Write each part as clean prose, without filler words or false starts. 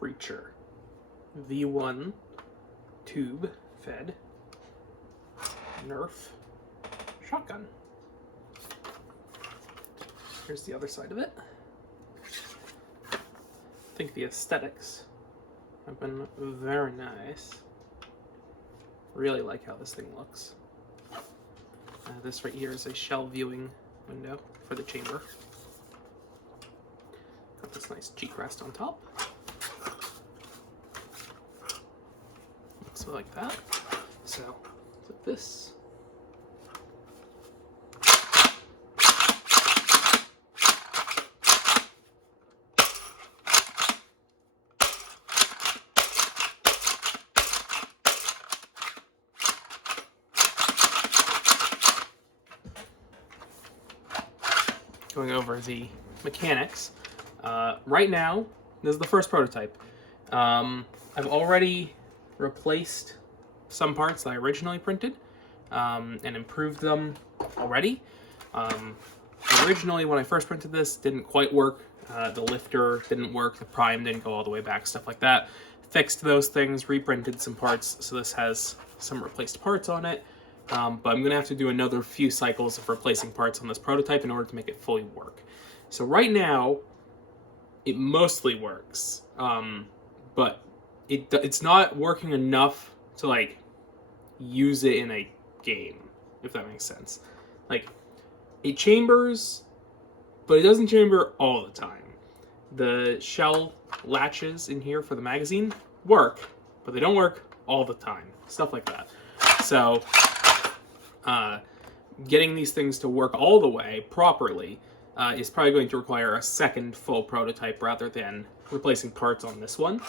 breacher. V1 tube fed Nerf shotgun. Here's the other side of it. I think the aesthetics have been very nice. Really like how this thing looks. This right here is a shell viewing window for the chamber. Got this nice cheek rest on top. Looks like that. So, with this. Going over the mechanics. Right now, this is the first prototype. I've already replaced some parts that I originally printed and improved them already. Originally, when I first printed this, didn't quite work. The lifter didn't work, the prime didn't go all the way back, stuff like that. Fixed those things, reprinted some parts, so this has some replaced parts on it. But I'm going to have to do another few cycles of replacing parts on this prototype in order to make it fully work. So right now, it mostly works, but it's not working enough to like use it in a game, if that makes sense. Like, it chambers, but it doesn't chamber all the time. The shell latches in here for the magazine work, but they don't work all the time. Stuff like that. So, getting these things to work all the way properly is probably going to require a second full prototype rather than replacing parts on this one,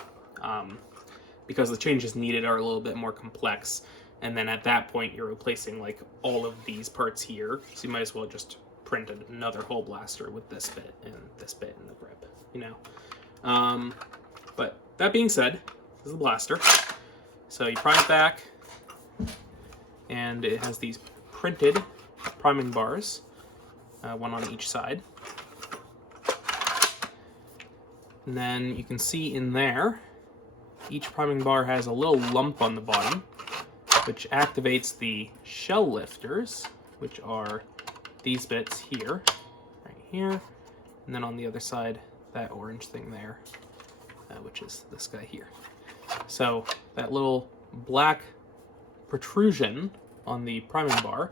because the changes needed are a little bit more complex, and then at that point you're replacing like all of these parts here, so you might as well just print another hole blaster with this bit and this bit and the grip, you know. But that being said, this is the blaster. So you prime it back, and it has these printed priming bars, one on each side. And then you can see in there, each priming bar has a little lump on the bottom, which activates the shell lifters, which are these bits here, right here, and then on the other side, that orange thing there, which is this guy here. So that little black protrusion on the priming bar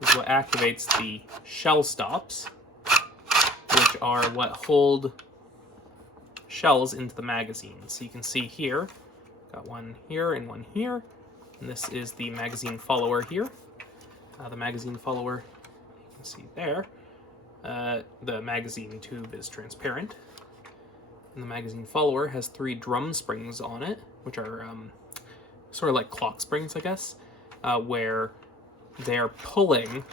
is what activates the shell stops, which are what hold shells into the magazine. So you can see here, got one here and one here, and this is the magazine follower here. The magazine follower, you can see there, the magazine tube is transparent, and the magazine follower has 3 drum springs on it, which are sort of like clock springs, I guess, where they're pulling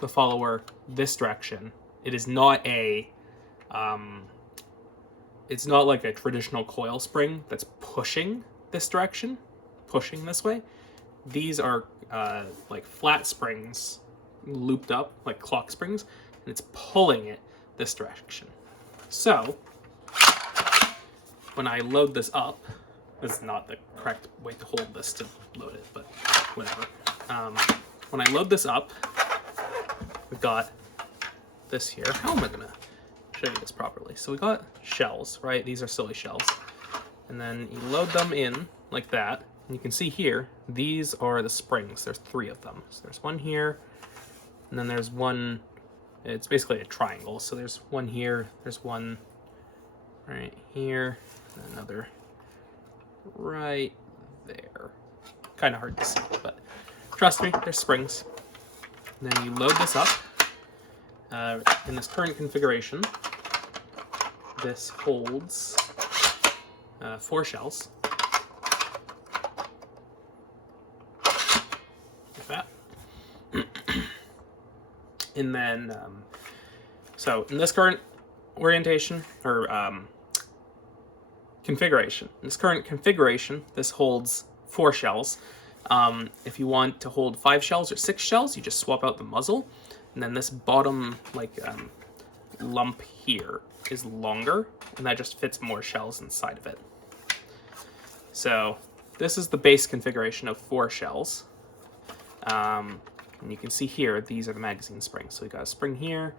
the follower this direction. It is not a, it's not like a traditional coil spring that's pushing this direction, pushing this way. These are like flat springs looped up like clock springs, and it's pulling it this direction. So when I load this up, this is not the correct way to hold this to load it, but whatever. When I load this up, we've got this here. How am I gonna show you this properly? So we got shells, right? These are silly shells. And then you load them in like that. And you can see here, these are the springs. There's 3 of them. So there's one here, and then there's one, it's basically a triangle. So there's one here, there's one right here, and another right there. Kind of hard to see, but trust me, there's springs. And then you load this up. In this current configuration, this holds 4 shells. Like that. And then, so in this current orientation, or configuration, in this current configuration, this holds 4 shells. If you want to hold 5 shells or 6 shells, you just swap out the muzzle, and then this bottom lump here is longer, and that just fits more shells inside of it. So this is the base configuration of 4 shells. And you can see here, these are the magazine springs. So we got a spring here,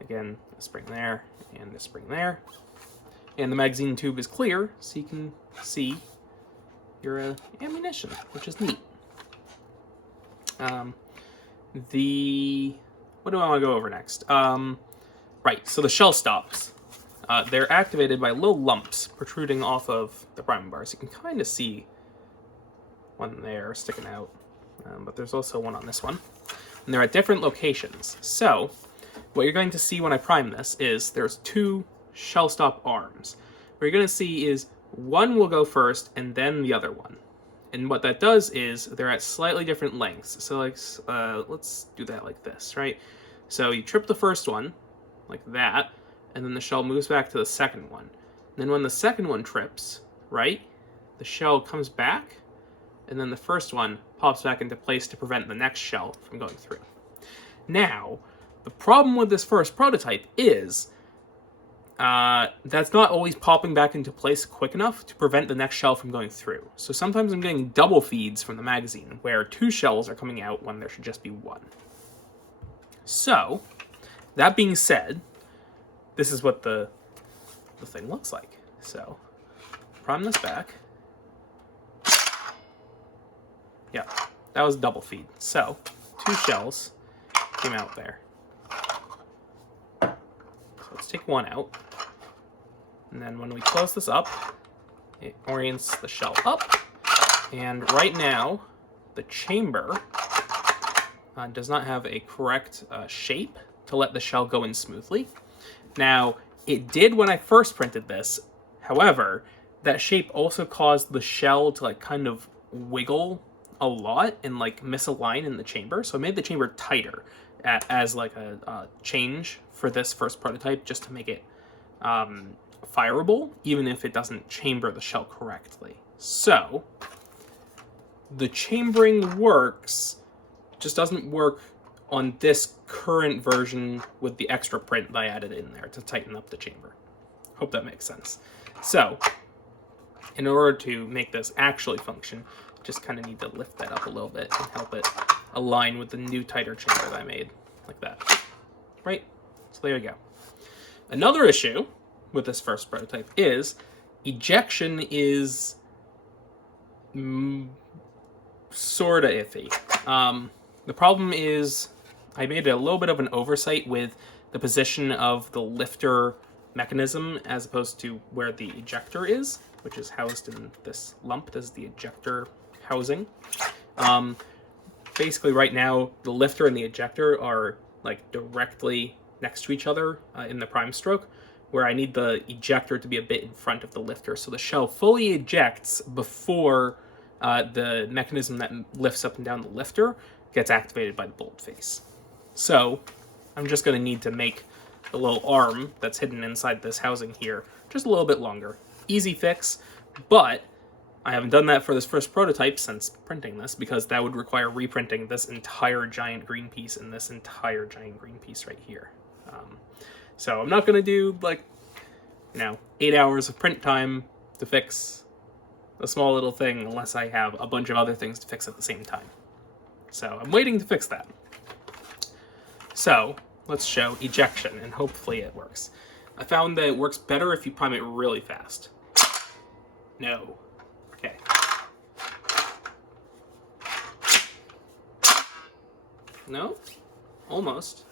again, a spring there, and a spring there. And the magazine tube is clear, so you can see your ammunition, which is neat. What do I want to go over next? Right, so the shell stops. They're activated by little lumps protruding off of the priming bars. You can kind of see one there sticking out, but there's also one on this one. And they're at different locations. So what you're going to see when I prime this is there's 2 shell stop arms. What you're going to see is one will go first and then the other one. And what that does is they're at slightly different lengths. So like, let's do that like this, right? So you trip the first one, like that, and then the shell moves back to the second one. And then when the second one trips, right, the shell comes back, and then the first one pops back into place to prevent the next shell from going through. Now, the problem with this first prototype is that's not always popping back into place quick enough to prevent the next shell from going through. So sometimes I'm getting double feeds from the magazine, where 2 shells are coming out when there should just be 1. So, that being said, this is what the thing looks like. So, prime this back. Yeah, that was double feed. So, 2 shells came out there. So let's take one out. And then when we close this up, it orients the shell up. And right now, the chamber does not have a correct shape to let the shell go in smoothly. Now, it did when I first printed this. However, that shape also caused the shell to like kind of wiggle a lot and like misalign in the chamber. So I made the chamber tighter as like a change for this first prototype, just to make it fireable, even if it doesn't chamber the shell correctly. So the chambering works, just doesn't work on this current version with the extra print that I added in there to tighten up the chamber. Hope that makes sense. So in order to make this actually function, just kind of need to lift that up a little bit and help it align with the new tighter chamber that I made, like that. Right? So there we go. Another issue with this first prototype is ejection is sort of iffy. The problem is I made a little bit of an oversight with the position of the lifter mechanism as opposed to where the ejector is, which is housed in this lump. This is the ejector housing. Basically right now the lifter and the ejector are like directly next to each other in the prime stroke, where I need the ejector to be a bit in front of the lifter so the shell fully ejects before the mechanism that lifts up and down the lifter gets activated by the bolt face. So I'm just going to need to make the little arm that's hidden inside this housing here just a little bit longer. Easy fix, but I haven't done that for this first prototype since printing this, because that would require reprinting this entire giant green piece and this entire giant green piece right here. So I'm not going to do, like, 8 hours of print time to fix a small little thing unless I have a bunch of other things to fix at the same time. So I'm waiting to fix that. So let's show ejection, and hopefully it works. I found that it works better if you prime it really fast. No. Okay. No? Almost.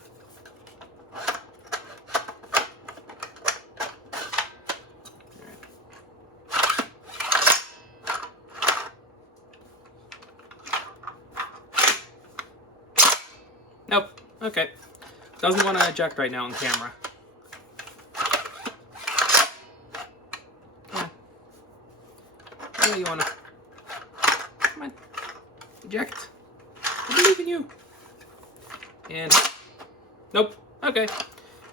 Nope. Okay. Doesn't want to eject right now on camera. Come on. I know you want to. Come on. Eject. I believe in you. And nope. Okay.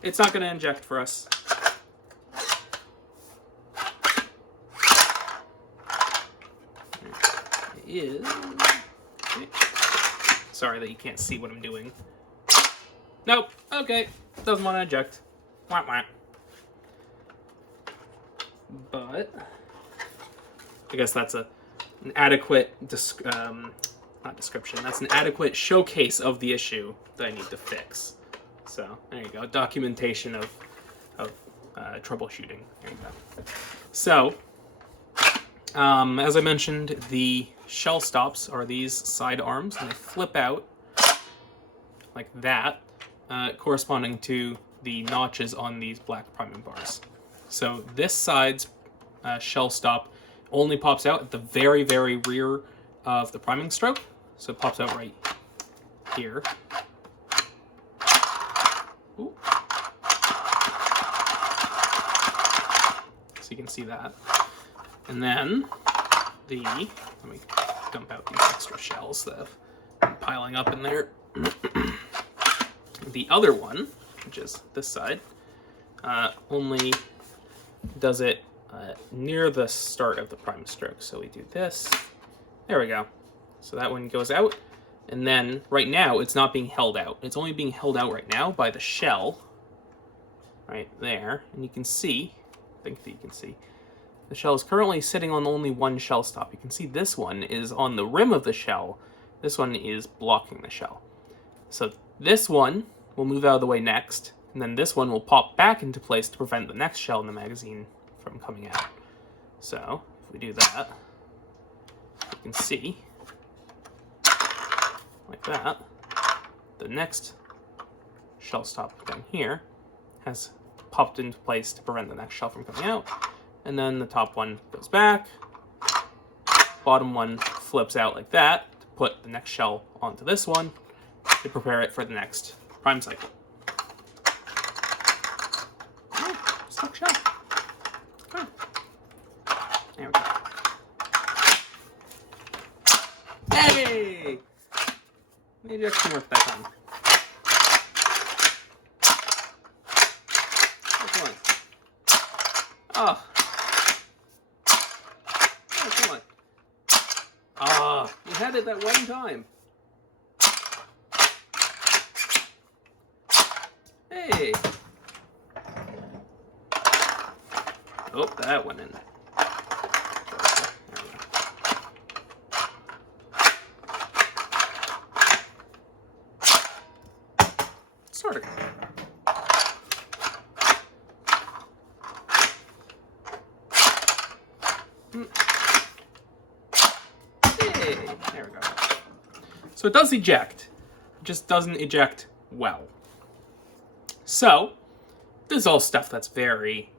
It's not going to inject for us. It is. Okay. Sorry that you can't see what I'm doing. Nope. Okay. Doesn't want to eject. Wah, wah. But I guess that's an adequate, not description, that's an adequate showcase of the issue that I need to fix. So there you go, documentation of troubleshooting. There you go. So, as I mentioned, the shell stops are these side arms, and they flip out like that, corresponding to the notches on these black priming bars. So this side's shell stop only pops out at the very, very rear of the priming stroke. So it pops out right here. Ooh. So you can see that. And then let me dump out these extra shells that have been piling up in there. The other one, which is this side, only does it near the start of the prime stroke. So we do this. There we go. So that one goes out. And then right now it's not being held out. It's only being held out right now by the shell right there. And you can see, I think that you can see, the shell is currently sitting on only one shell stop. You can see this one is on the rim of the shell. This one is blocking the shell. So this one will move out of the way next, and then this one will pop back into place to prevent the next shell in the magazine from coming out. So if we do that, you can see, like that, the next shell stop down here has popped into place to prevent the next shell from coming out. And then the top one goes back, bottom one flips out like that to put the next shell onto this one to prepare it for the next prime cycle. Oh, stuck shell. Oh. There we go. Hey! Maybe I can work that time. Which one? Oh. You had it that one time. Hey. Oh, that went in. Sort of. There we go. So it does eject, it just doesn't eject well. So this is all stuff that's very,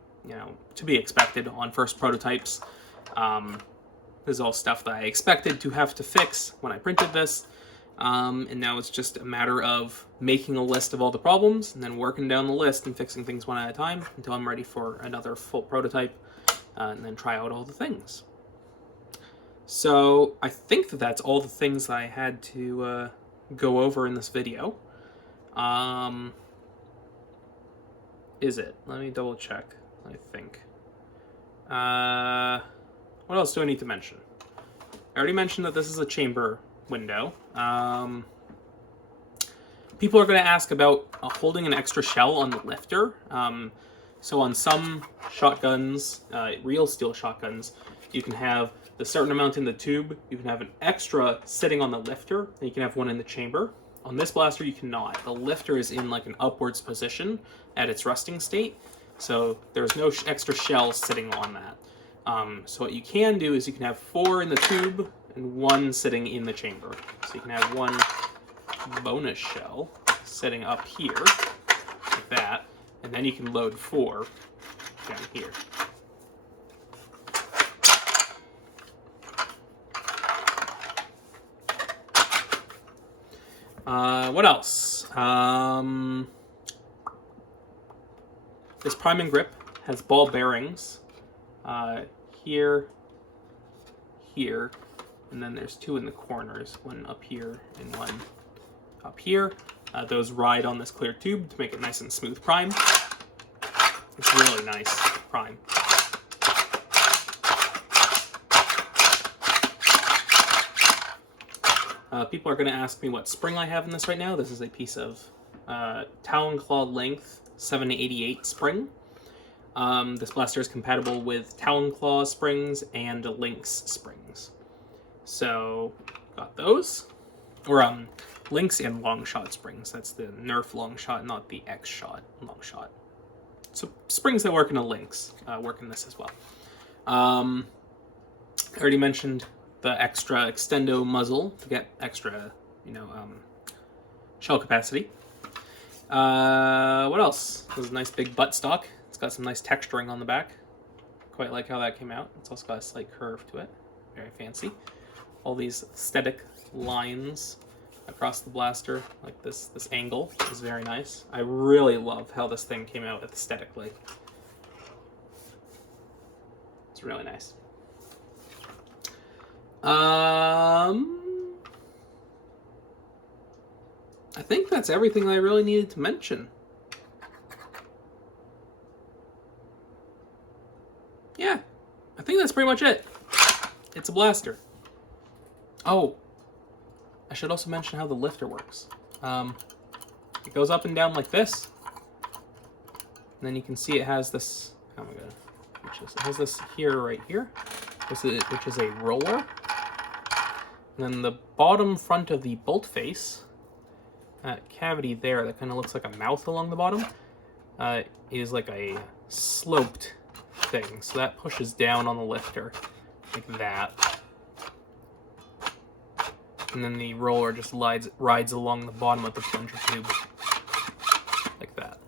to be expected on first prototypes. This is all stuff that I expected to have to fix when I printed this. And now it's just a matter of making a list of all the problems and then working down the list and fixing things one at a time until I'm ready for another full prototype, and then try out all the things. So I think that that's all the things that I had to go over in this video. Is it? Let me double check, I think. What else do I need to mention? I already mentioned that this is a chamber window. People are going to ask about holding an extra shell on the lifter. So on some shotguns, real steel shotguns, you can have the certain amount in the tube, you can have an extra sitting on the lifter, and you can have one in the chamber. On this blaster, you cannot. The lifter is in like an upwards position at its resting state, so there's no extra shell sitting on that. So what you can do is you can have 4 in the tube and 1 sitting in the chamber. So you can have 1 bonus shell sitting up here, like that, and then you can load 4 down here. What else? This priming grip has ball bearings here, here, and then there's 2 in the corners, one up here and one up here. Those ride on this clear tube to make it nice and smooth prime. It's really nice prime. People are going to ask me what spring I have in this right now. This is a piece of Talon Claw length 788 spring. This blaster is compatible with Talon Claw springs and Lynx springs. So, got those. Or, Lynx and Long Shot springs. That's the Nerf Long Shot, not the X Shot Long Shot. So, springs that work in a Lynx work in this as well. I already mentioned the extra extendo muzzle to get extra, shell capacity. What else? This is a nice big buttstock. It's got some nice texturing on the back. Quite like how that came out. It's also got a slight curve to it. Very fancy. All these aesthetic lines across the blaster, like this angle is very nice. I really love how this thing came out aesthetically. It's really nice. I think that's everything I really needed to mention. Yeah, I think that's pretty much it. It's a blaster. Oh, I should also mention how the lifter works. It goes up and down like this. And then you can see it has this, oh my god, it has this here, right here, which is a roller. And then the bottom front of the bolt face, that cavity there that kind of looks like a mouth along the bottom, is like a sloped thing. So that pushes down on the lifter like that. And then the roller just rides along the bottom of the plunger tube like that.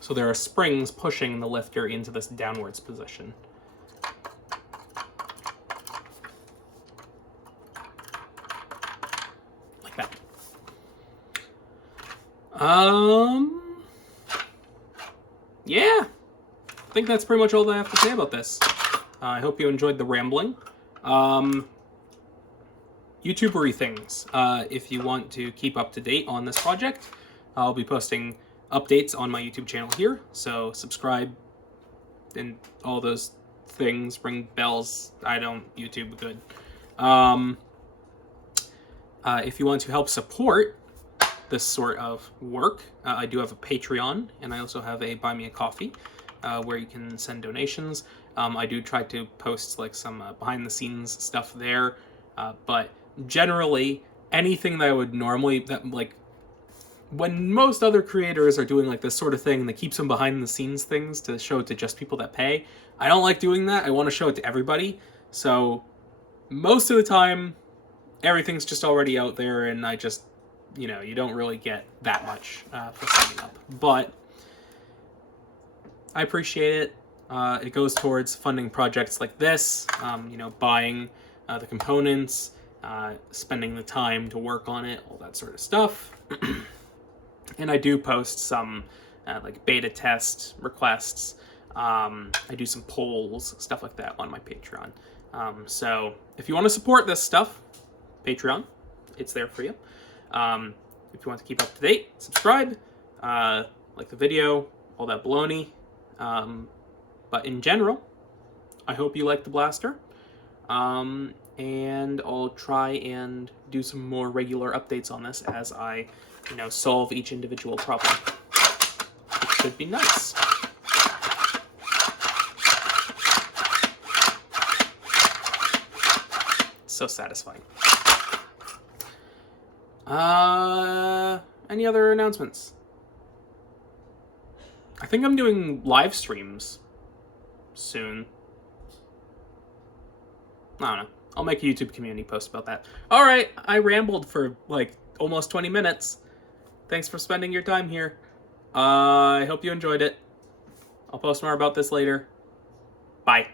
So there are springs pushing the lifter into this downwards position. Like that. Yeah. I think that's pretty much all that I have to say about this. I hope you enjoyed the rambling. YouTubery things. If you want to keep up to date on this project, I'll be posting updates on my YouTube channel here, so subscribe and all those things, ring bells. I don't YouTube good. If you want to help support this sort of work, I do have a Patreon, and I also have a Buy Me a Coffee, where you can send donations. I do try to post like some behind the scenes stuff there, but generally anything that I would normally, when most other creators are doing like this sort of thing and they keep some behind the scenes things to show it to just people that pay, I don't like doing that. I want to show it to everybody. So most of the time, everything's just already out there, and I just, you don't really get that much for signing up. But I appreciate it. It goes towards funding projects like this, buying the components, spending the time to work on it, all that sort of stuff. And I do post some like beta test requests. I do some polls, stuff like that on my Patreon. So if you want to support this stuff, Patreon, it's there for you. If you want to keep up to date, subscribe, like the video, all that baloney. But in general, I hope you like the blaster. And I'll try and do some more regular updates on this as I, solve each individual problem. It should be nice. So satisfying. Any other announcements? I think I'm doing live streams soon. I don't know. I'll make a YouTube community post about that. Alright, I rambled for like almost 20 minutes. Thanks for spending your time here. I hope you enjoyed it. I'll post more about this later. Bye.